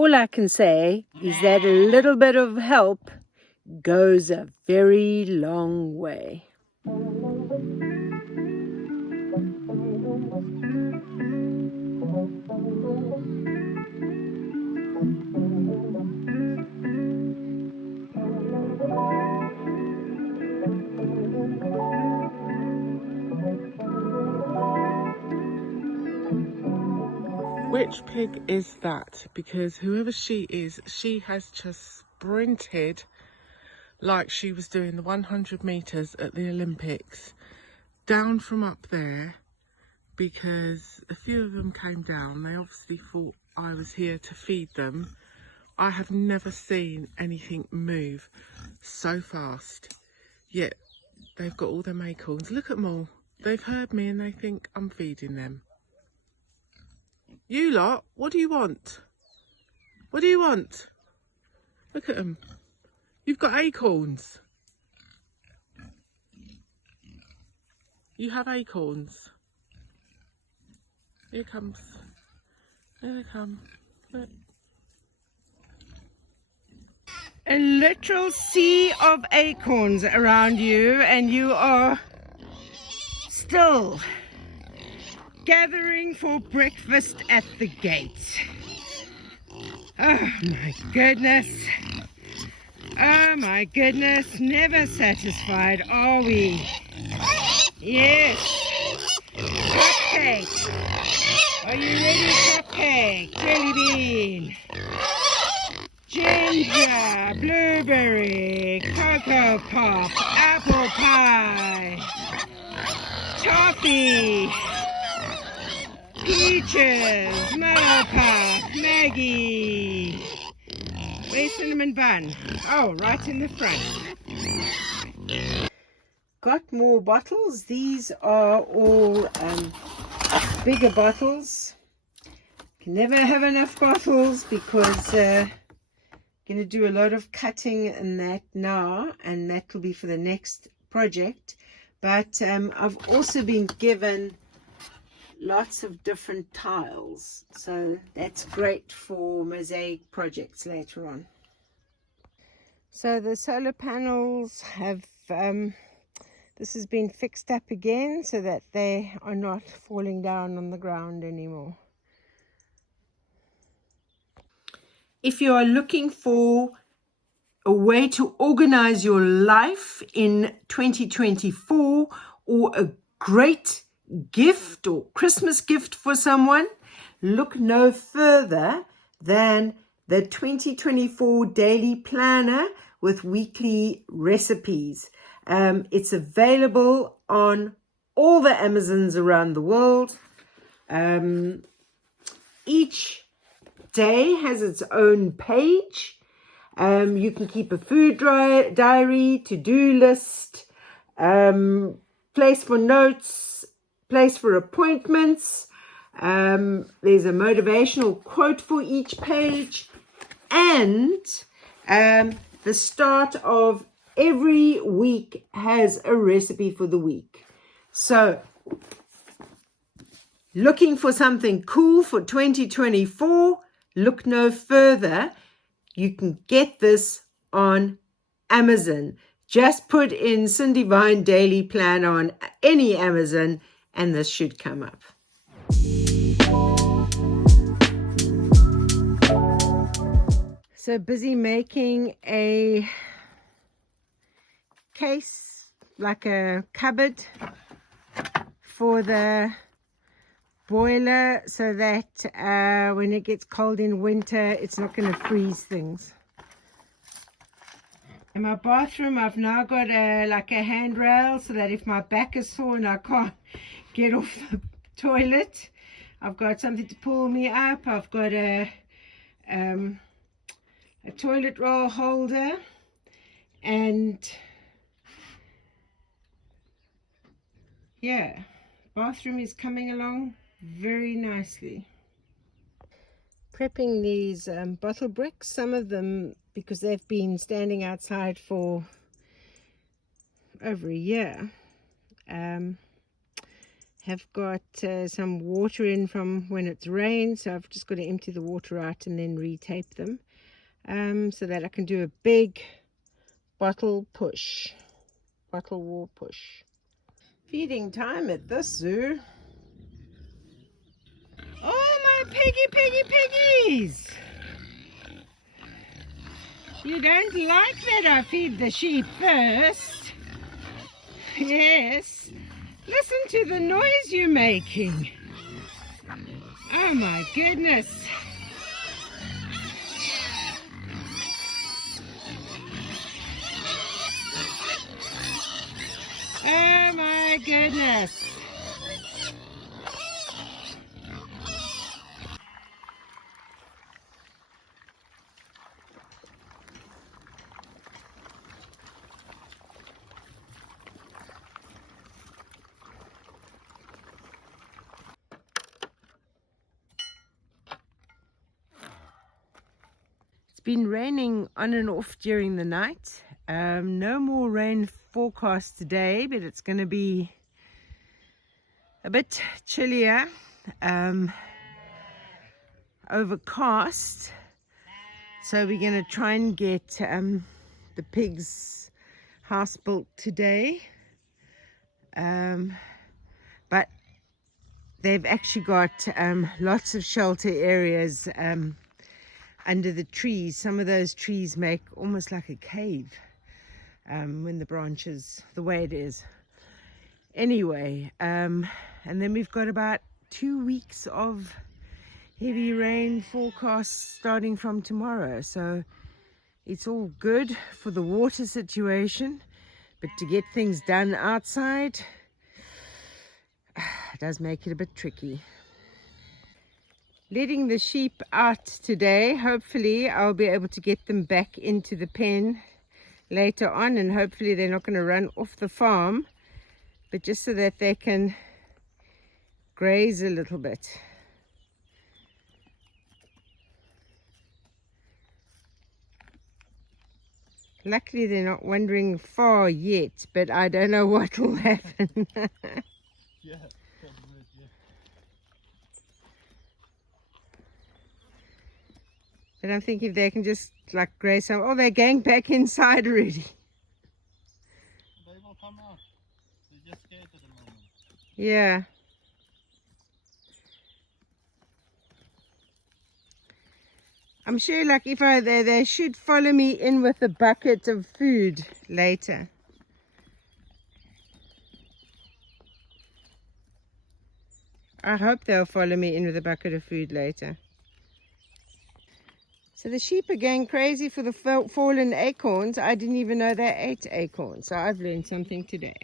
all I can say is that a little bit of help goes a very long way. Which pig is that? Because whoever she is, she has just sprinted like she was doing the 100 meters at the Olympics down from up there, because a few of them came down. They obviously thought I was here to feed them. I have never seen anything move so fast, yet they've got all them acorns. Look at them all. They've heard me and they think I'm feeding them. You lot, what do you want? What do you want? Look at them. You've got acorns. You have acorns. Here comes. There they come. Look. A literal sea of acorns around you, and you are still gathering for breakfast at the gate. Oh my goodness. Oh my goodness. Never satisfied, are we? Yes. Cupcake. Are you ready, cupcake? Jelly bean. Ginger. Blueberry. Cocoa pop. Apple pie. Toffee. Peaches, Mallow Puff, Maggie. Where's cinnamon bun? Oh, right in the front. Got more bottles. These are all bigger bottles. Can never have enough bottles because going to do a lot of cutting and that now, and that will be for the next project. But I've also been given lots of different tiles, so that's great for mosaic projects later on. So the solar panels have this has been fixed up again so that they are not falling down on the ground anymore. If you are looking for a way to organize your life in 2024, or a great gift or Christmas gift for someone, look no further than the 2024 daily planner with weekly recipes. It's available on all the Amazons around the world. Each day has its own page. You can keep a food diary, to-do list, place for notes, place for appointments. There's a motivational quote for each page, and the start of every week has a recipe for the week. So looking for something cool for 2024, look no further. You can get this on Amazon. Just put in Cindy Vine Daily Plan on any Amazon and this should come up. So busy making a case, like a cupboard for the boiler, so that when it gets cold in winter, it's not going to freeze things. In my bathroom, I've now got a handrail, so that if my back is sore and I can't get off the toilet, I've got something to pull me up. I've got a toilet roll holder, and yeah, bathroom is coming along very nicely. Prepping these bottle bricks, some of them, because they've been standing outside for over a year, have got some water in from when it's rained, so I've just got to empty the water out and then retape them, so that I can do a big bottle wall push. Feeding time at this zoo. Oh, my piggies! You don't like that I feed the sheep first? Yes. Listen to the noise you're making. Oh my goodness. Oh my goodness. It's been raining on and off during the night. No more rain forecast today, but it's going to be a bit chillier, overcast. So we're going to try and get the pigs' house built today. But they've actually got lots of shelter areas under the trees. Some of those trees make almost like a cave when the branches, the way it is. Anyway, and then we've got about 2 weeks of heavy rain forecast starting from tomorrow. So it's all good for the water situation, but to get things done outside does make it a bit tricky. Letting the sheep out today. Hopefully I'll be able to get them back into the pen later on, and hopefully they're not going to run off the farm, but just so that they can graze a little bit. Luckily they're not wandering far yet, but I don't know what will happen. Yeah. But I'm thinking if they can just like graze some. Oh, they're going back inside already. They will come out. They're just scared at the moment. Yeah. I'm sure like if they should follow me in with a bucket of food later. I hope they'll follow me in with a bucket of food later. So the sheep are going crazy for the fallen acorns. I didn't even know they ate acorns, so I've learned something today.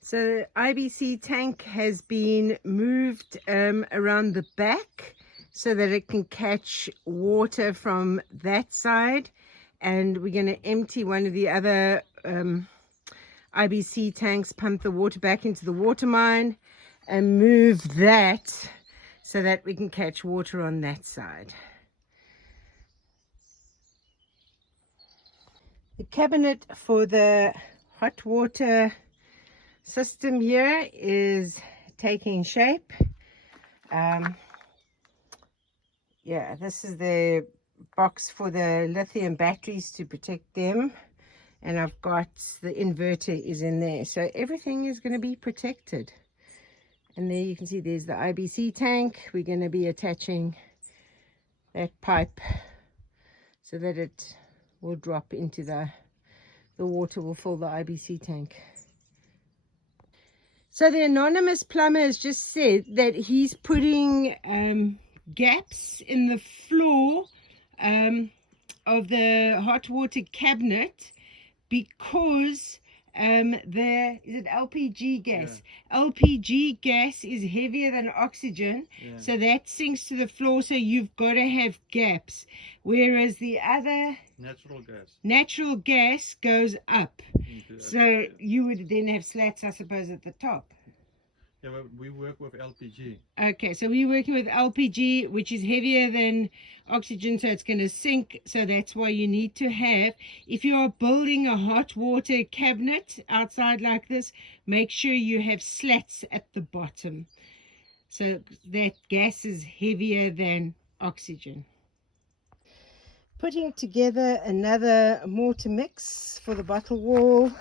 So the IBC tank has been moved around the back so that it can catch water from that side, and we're going to empty one of the other IBC tanks, pump the water back into the water mine and move that so that we can catch water on that side. The cabinet for the hot water system here is taking shape. Yeah, this is the box for the lithium batteries to protect them, and I've got the inverter is in there, so everything is going to be protected. And there you can see there's the IBC tank. We're going to be attaching that pipe so that it will drop into the water will fill the IBC tank. So the anonymous plumber has just said that he's putting gaps in the floor of the hot water cabinet because is it LPG gas? Yeah. LPG gas is heavier than oxygen, so that sinks to the floor, so you've got to have gaps. Whereas the other natural gas goes up. So you would then have slats, I suppose, at the top. Yeah, but we work with LPG. Okay, so we're working with LPG, which is heavier than oxygen, so it's going to sink. So that's why you need to have, if you are building a hot water cabinet outside like this, make sure you have slats at the bottom, so that gas is heavier than oxygen. Putting together another mortar mix for the bottle wall.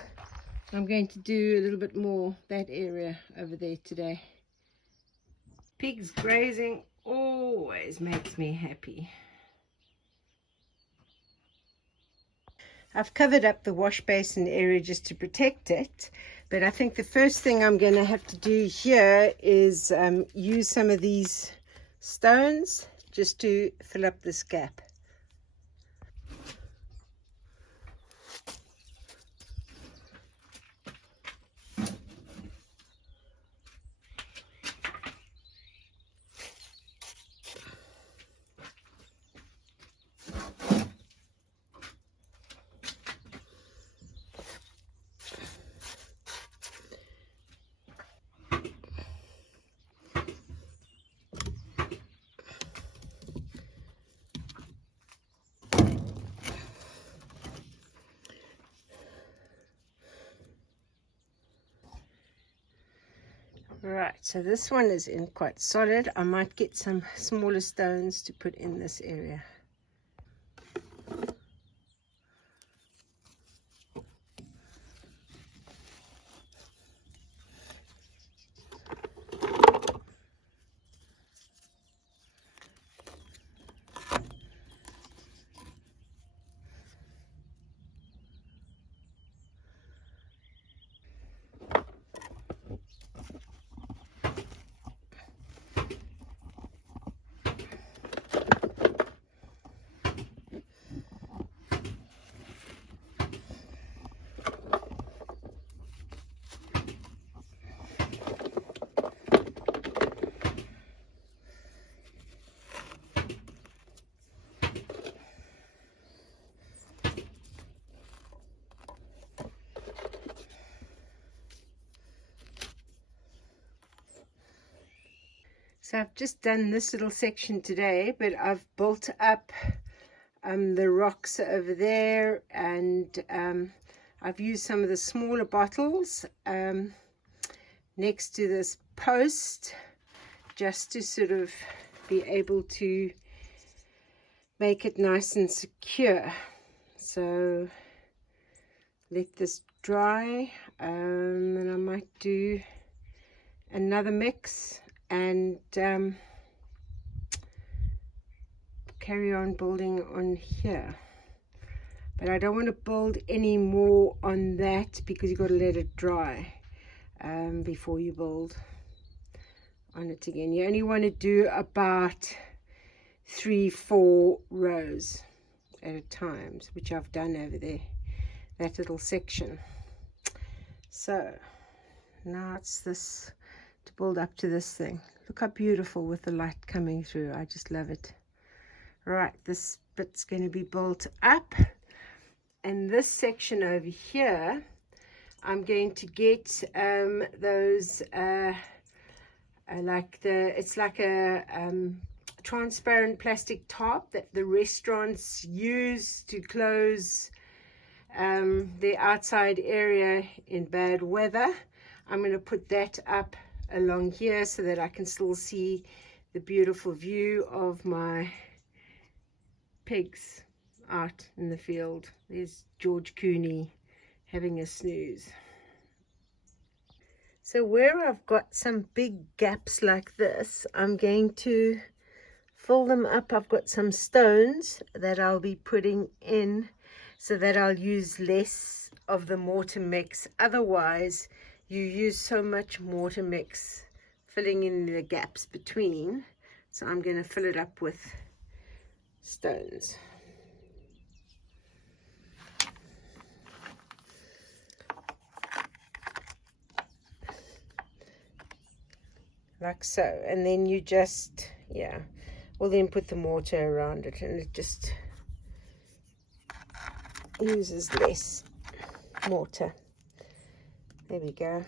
I'm going to do a little bit more that area over there today. Pigs grazing always makes me happy. I've covered up the wash basin area just to protect it, but I think the first thing I'm going to have to do here is use some of these stones just to fill up this gap. Right, so this one is in quite solid. I might get some smaller stones to put in this area. So I've just done this little section today, but I've built up the rocks over there, and I've used some of the smaller bottles next to this post just to sort of be able to make it nice and secure. So let this dry, and I might do another mix and carry on building on here. But I don't want to build any more on that because you've got to let it dry before you build on it again. You only want to do about 3-4 rows at a time, which I've done over there, that little section. So now it's this to build up to this thing. Look how beautiful with the light coming through. I just love it. Right, this bit's going to be built up, and this section over here I'm going to get those it's like a transparent plastic tarp that the restaurants use to close the outside area in bad weather. I'm going to put that up along here so that I can still see the beautiful view of my pigs out in the field. There's George Cooney having a snooze. So where I've got some big gaps like this, I'm going to fill them up. I've got some stones that I'll be putting in so that I'll use less of the mortar mix. Otherwise, you use so much mortar mix filling in the gaps between. So I'm going to fill it up with stones. Like so. And then you just, we'll then put the mortar around it, and it just uses less mortar. There we go.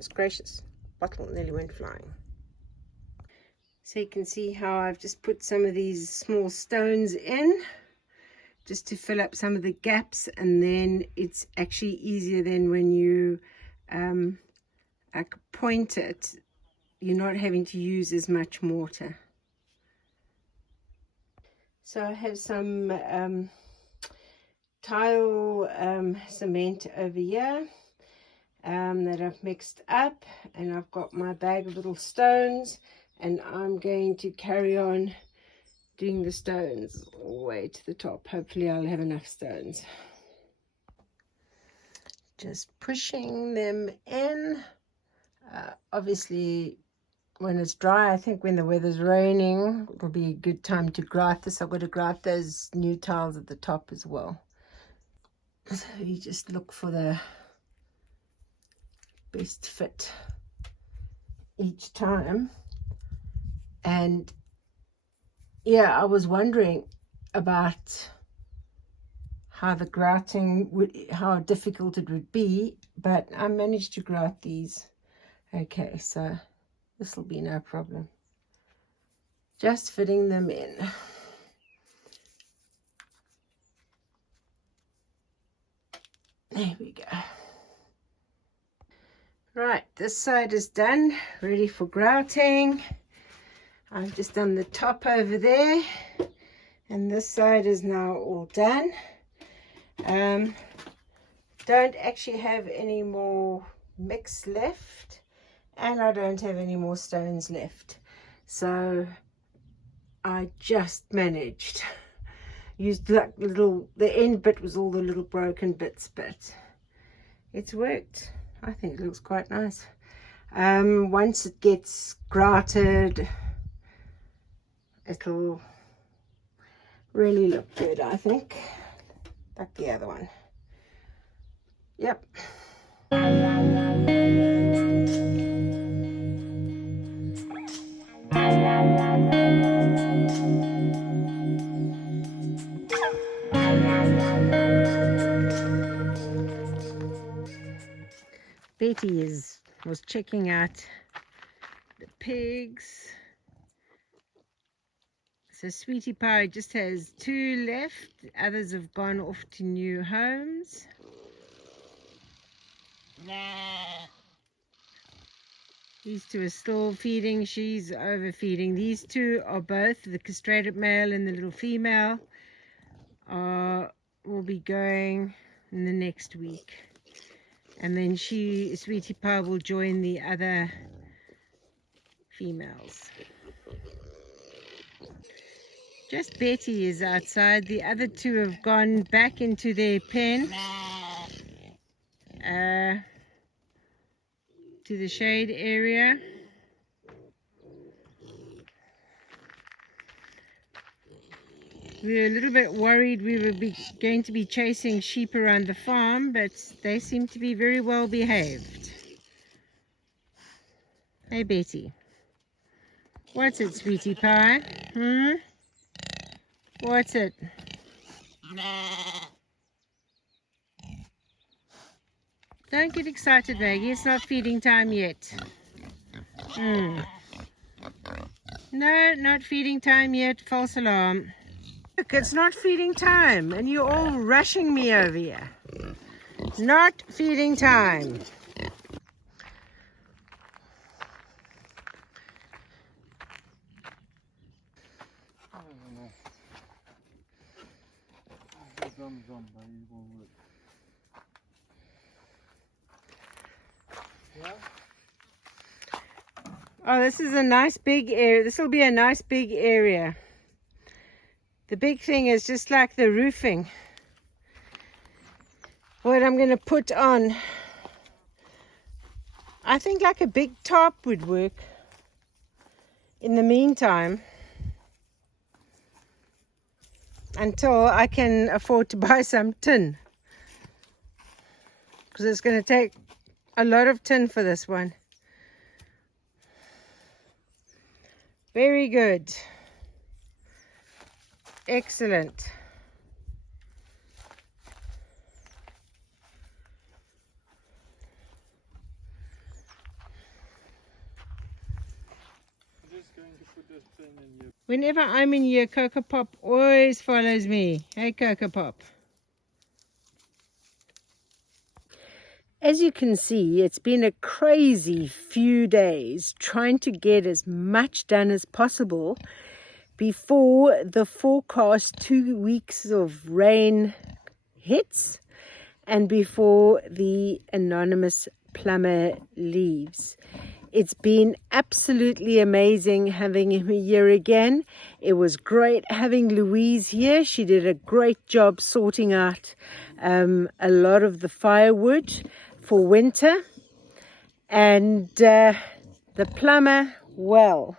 Goodness gracious, bottle nearly went flying. So you can see how I've just put some of these small stones in just to fill up some of the gaps, and then it's actually easier then when you like point it, you're not having to use as much mortar. So I have some tile cement over here that I've mixed up, and I've got my bag of little stones, and I'm going to carry on doing the stones all the way to the top. Hopefully I'll have enough stones. Just pushing them in. Obviously when it's dry, I think when the weather's raining, it'll be a good time to grout this. I've got to grout those new tiles at the top as well. So you just look for the best fit each time. And yeah, I was wondering about how the grouting would, how difficult it would be, but I managed to grout these. Okay, so this will be no problem. Just fitting them in. There we go. Right, this side is done, ready for grouting. I've just done the top over there, and this side is now all done. Don't actually have any more mix left, and I don't have any more stones left, so I just managed. Used like the end bit was all the little broken bits, but it's worked. I think it looks quite nice. Once it gets grouted, it'll really look good, I think, like the other one. Yep. Betty was checking out the pigs. So Sweetie Pie just has 2 left. Others have gone off to new homes. These 2 are still feeding. She's overfeeding. These 2 are both, the castrated male and the little female, will be going in the next week. And then Sweetie Pie, will join the other females. Just Betty is outside. The other 2 have gone back into their pen, to the shade area. We were a little bit worried we were going to be chasing sheep around the farm, but they seem to be very well behaved. Hey Betty, what's it, Sweetie Pie? What's it? Don't get excited, Maggie. It's not feeding time yet. No, not feeding time yet. False alarm. Look, it's not feeding time, and you're all rushing me over here. Not feeding time. Oh, this is a nice big area. This will be a nice big area. The big thing is just like the roofing. What I'm going to put on, I think like a big tarp would work. In the meantime, until I can afford to buy some tin, because it's going to take a lot of tin for this one. Very good. Excellent. Whenever I'm in here, Coco Pop always follows me. Hey, Coco Pop. As you can see, it's been a crazy few days trying to get as much done as possible before the forecast 2 weeks of rain hits and before the anonymous plumber leaves. It's been absolutely amazing having him here again. It was great having Luise here. She did a great job sorting out a lot of the firewood for winter. And the plumber, well,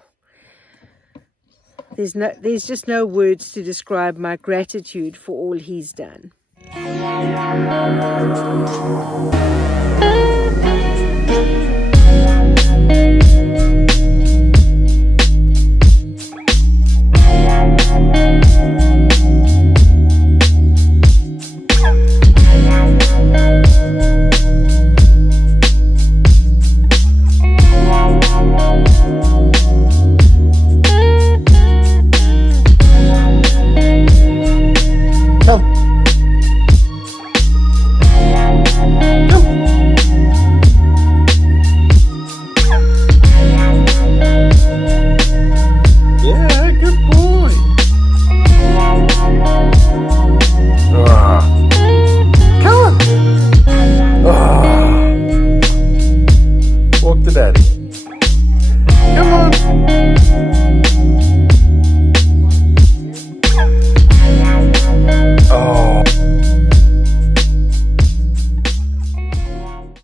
there's just no words to describe my gratitude for all he's done.